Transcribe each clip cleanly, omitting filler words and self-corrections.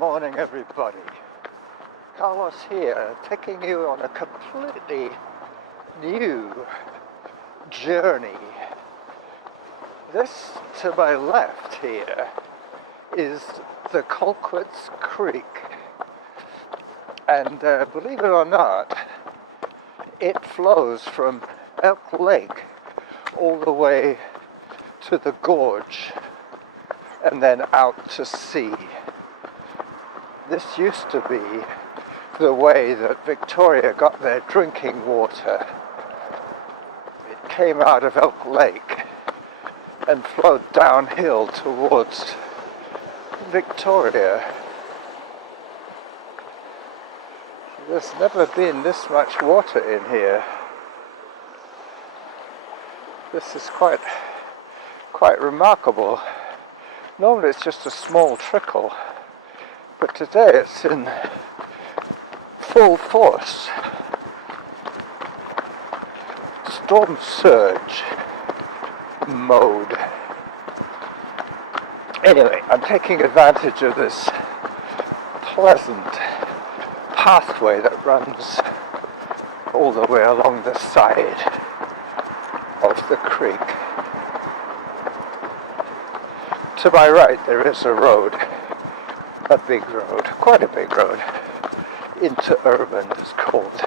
morning, everybody. Carlos here, taking you on a completely new journey. This to my left here is the Colquitz Creek, and believe it or not, it flows from Elk Lake all the way to the gorge and then out to sea. This used to be the way that Victoria got their drinking water. It came out of Elk Lake and flowed downhill towards Victoria. There's never been this much water in here. This is quite remarkable. Normally it's just a small trickle, but today it's in full force. Storm surge mode. Anyway, I'm taking advantage of this pleasant pathway that runs all the way along the side of the creek. To my right there is a road, a big road, quite a big road. Interurban it's called.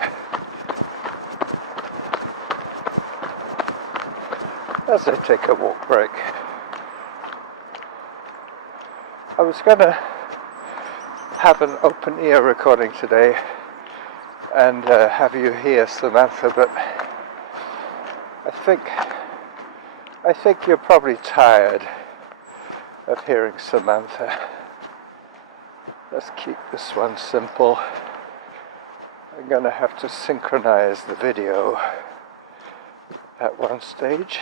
As I take a walk break, I was going to have an open ear recording today and have you hear Samantha, but I think you're probably tired of hearing Samantha. Let's keep this one simple. I'm going to have to synchronize the video at one stage.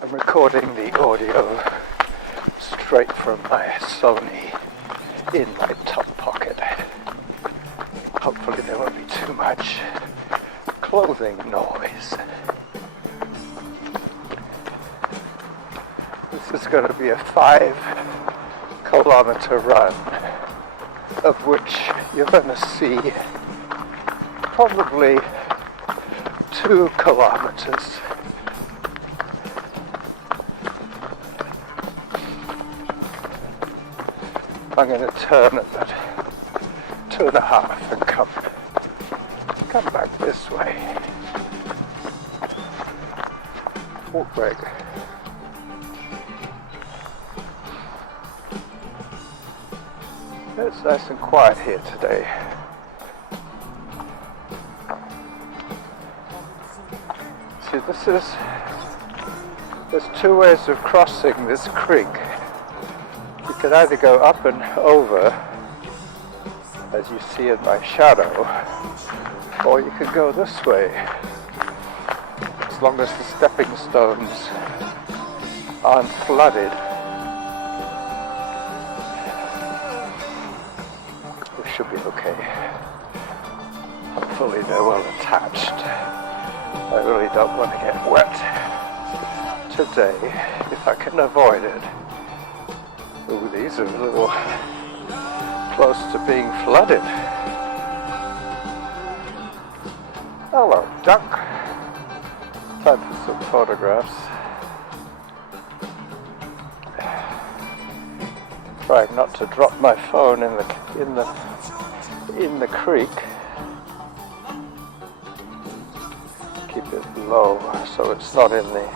I'm recording the audio straight from my Sony in my top pocket. Hopefully there won't be too much clothing noise. This is going to be a 5-kilometre run, of which you're going to see probably 2 kilometres. I'm going to turn at that 2.5 and come back this way. Walk break. It's nice and quiet here today. See, there's 2 ways of crossing this creek. You can either go up and over, as you see in my shadow, or you could go this way, as long as the stepping stones aren't flooded. We should be okay. Hopefully they're well attached. I really don't want to get wet today, if I can avoid it. Ooh, these are a little close to being flooded. Hello, duck. Time for some photographs. Trying not to drop my phone in the creek. Keep it low so it's not in the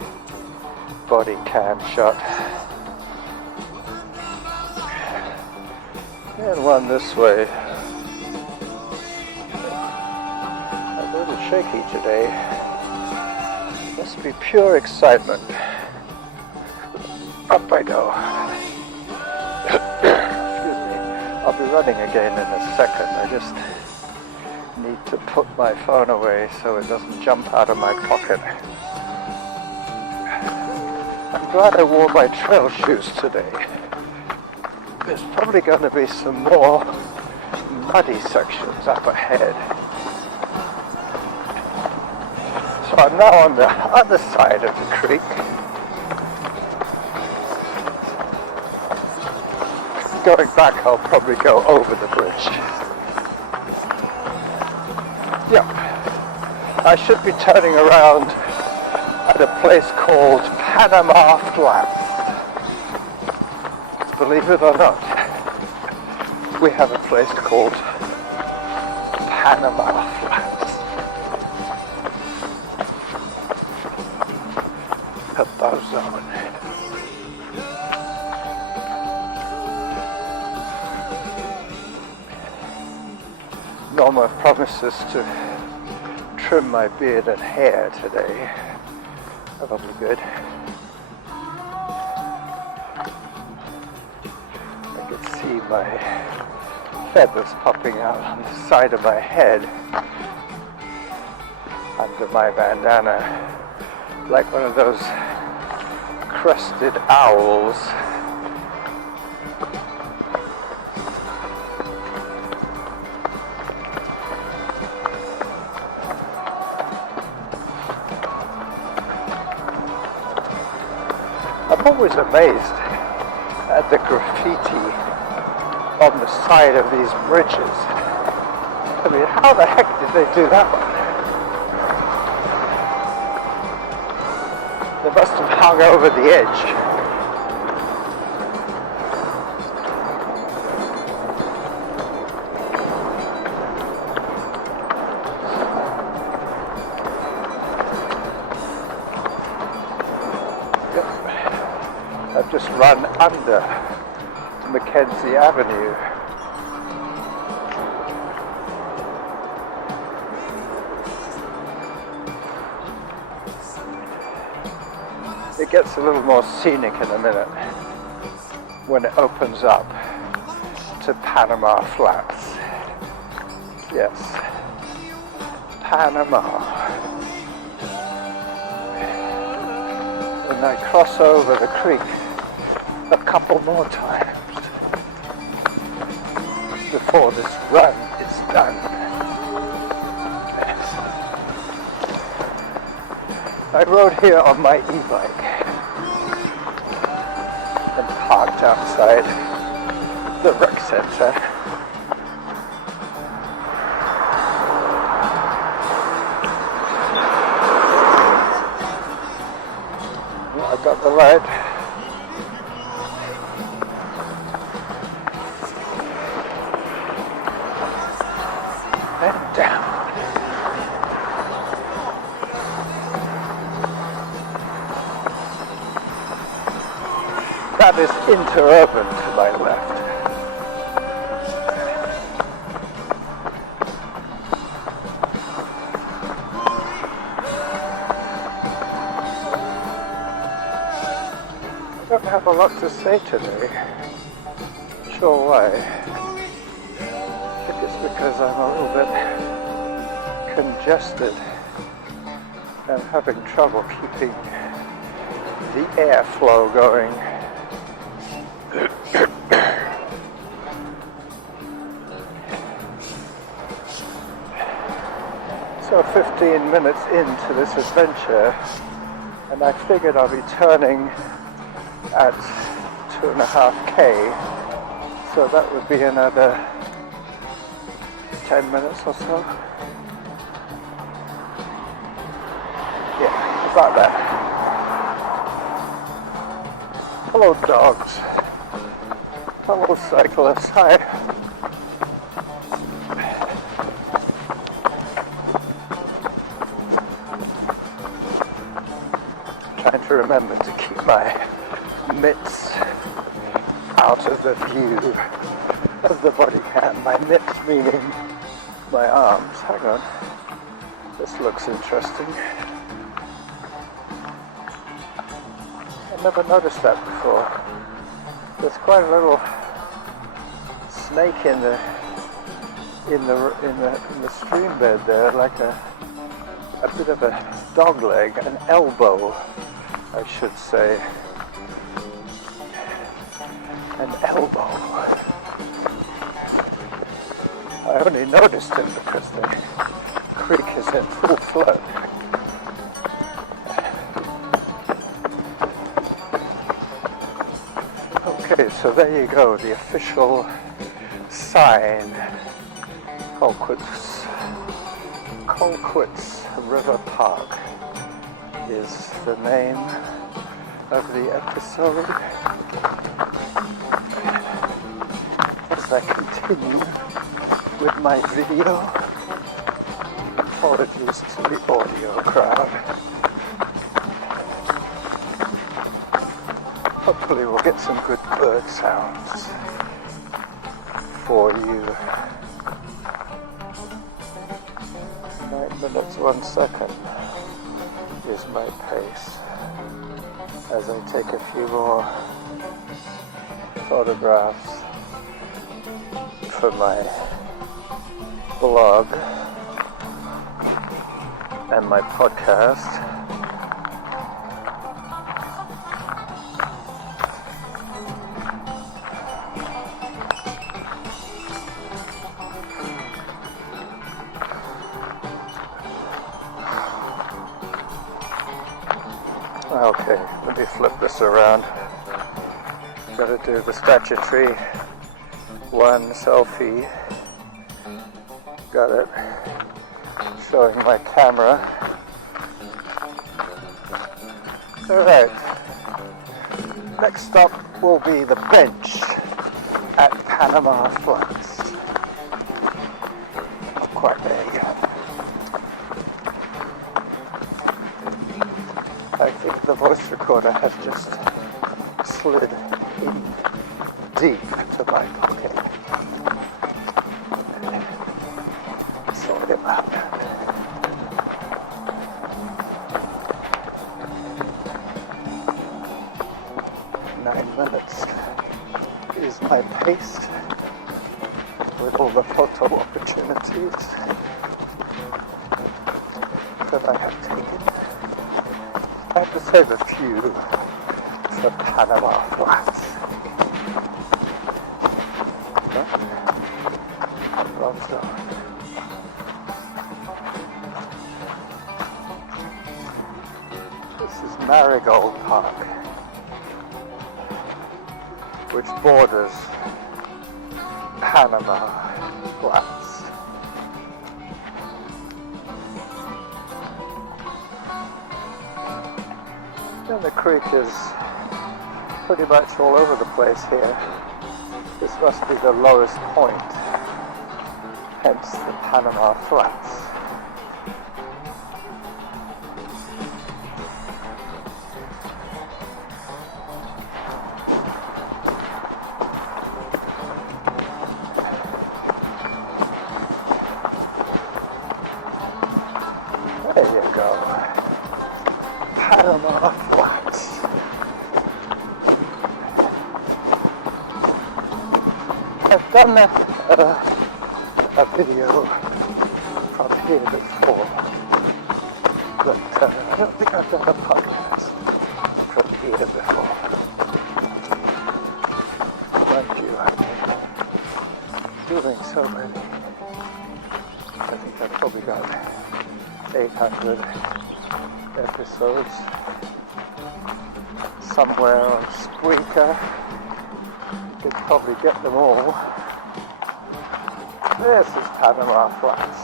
body cam shot. And one this way. A little shaky today. Must be pure excitement. Up I go. Excuse me. I'll be running again in a second. I just need to put my phone away so it doesn't jump out of my pocket. I'm glad I wore my trail shoes today. There's probably going to be some more muddy sections up ahead. So I'm now on the other side of the creek, going back I'll probably go over the bridge. Yep. I should be turning around at a place called Panama Flats. Believe it or not, we have a place called Panama Flats. A birdsong. Norma promises to trim my beard and hair today. That'll be good. I can see my feathers popping out on the side of my head under my bandana, like one of those crested owls. I'm always amazed at the graffiti on the side of these bridges. I mean, how the heck did they do that one? They must have hung over the edge. I've just run under Mackenzie Avenue. It gets a little more scenic in a minute when it opens up to Panama Flats. Yes, Panama. And I cross over the creek a couple more times before this run is done. Yes. I rode here on my e-bike and parked outside the rec center. I got the light. And down. That is Interurban to my left. I don't have a lot to say today. Not sure why. I think it's because I'm a little bit congested and having trouble keeping the airflow going. So 15 minutes into this adventure, and I figured I'll be turning at 2.5K, so that would be another 10 minutes or so. Yeah, about that. Hello dogs. Hello cyclists. Hi. Trying to remember to keep my mitts out of the view of the body cam. My mitts meaning my arms. Hang on. This looks interesting. I've never noticed that before. There's quite a little snake in the stream bed there, like a bit of a dog leg, an elbow, I should say. An elbow. I only noticed it because the creek is in full flood. Okay, so there you go, the official sign. Colquitz River Park is the name of the episode. As I continue with my video, apologies to the audio crowd. Hopefully we'll get some good bird sounds for you. 9 minutes 1 second is my pace as I take a few more photographs for my blog and my podcast. Okay, let me flip this around. Gotta do the statutory one selfie. Got it. Showing my camera. Alright. Next stop will be the bench at Panama Flats. Not quite there yet. I think the voice recorder has just slid in deep to my pocket. Sorry about that. Nine minutes is my pace with all the photo opportunities that I have taken. I have to save a few for Panama Flats. This is Marigold Park, which borders Panama Flats. And the creek is pretty much all over the place here. This must be the lowest point, hence the Panama Flats. There you go. Panama Flats. I've done a video from here before, but I don't think I've done a podcast from here before. Mind you, I've been doing so many. I think I've probably got 800 episodes somewhere on Spreaker. You could probably get them all. This is Panama Flats.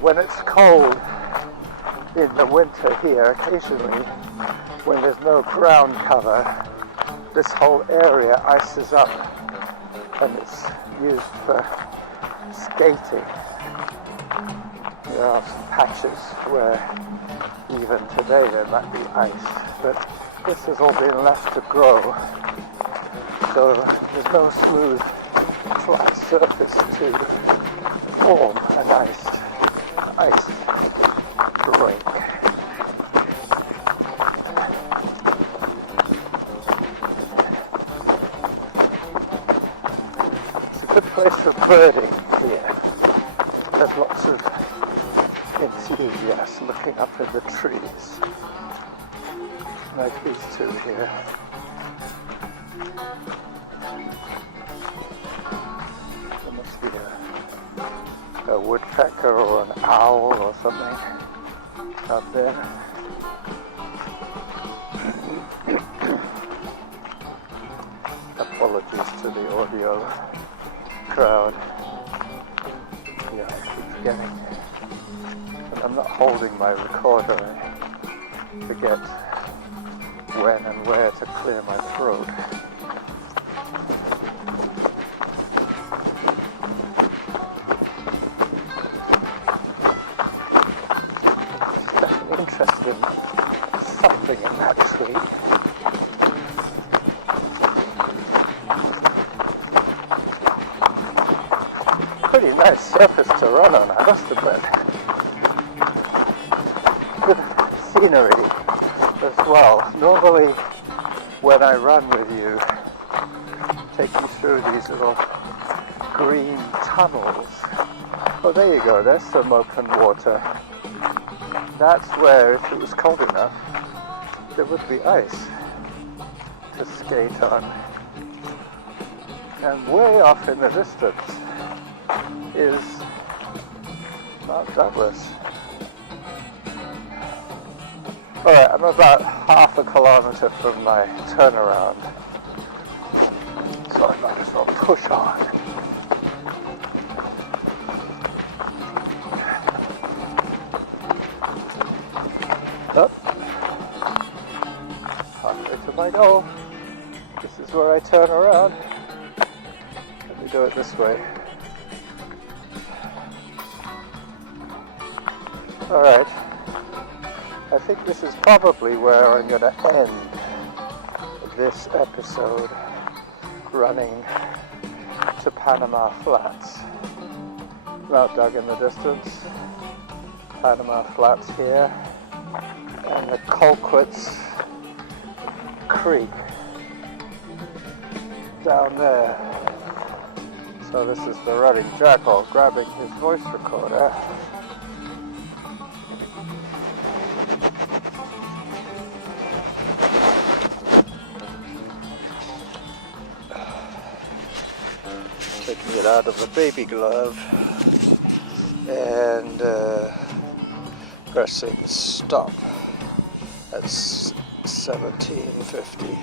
When it's cold in the winter here, occasionally when there's no ground cover, this whole area ices up and it's used for skating. There are some patches where even today there might be ice, but this has all been left to grow, so there's no smooth flat surface to form an ice rink. It's a good place for birding here. There's lots of enthusiasts looking up in the trees, like these two here. There must be a woodpecker or an owl or something out there. crowd. Yeah, I keep forgetting. And I'm not holding my recorder. I forget when and where to clear my throat. Definitely interested in something in that tree. Pretty nice surface to run on, I must admit. Good scenery as well. Normally when I run with you, take you through these little green tunnels. Oh, there you go, there's some open water. That's where, if it was cold enough, there would be ice to skate on. And way off in the distance is Mount Douglas. Alright, I'm about half a kilometre from my turnaround, so I might as well push on. Up. Halfway to my goal. This is where I turn around. Let me do it this way. Alright, I think this is probably where I'm going to end this episode, running to Panama Flats. Mount Doug in the distance, Panama Flats here, and the Colquitz Creek down there. So this is the running jackal grabbing his voice recorder. Taking it out of the baby glove and pressing stop at 1750.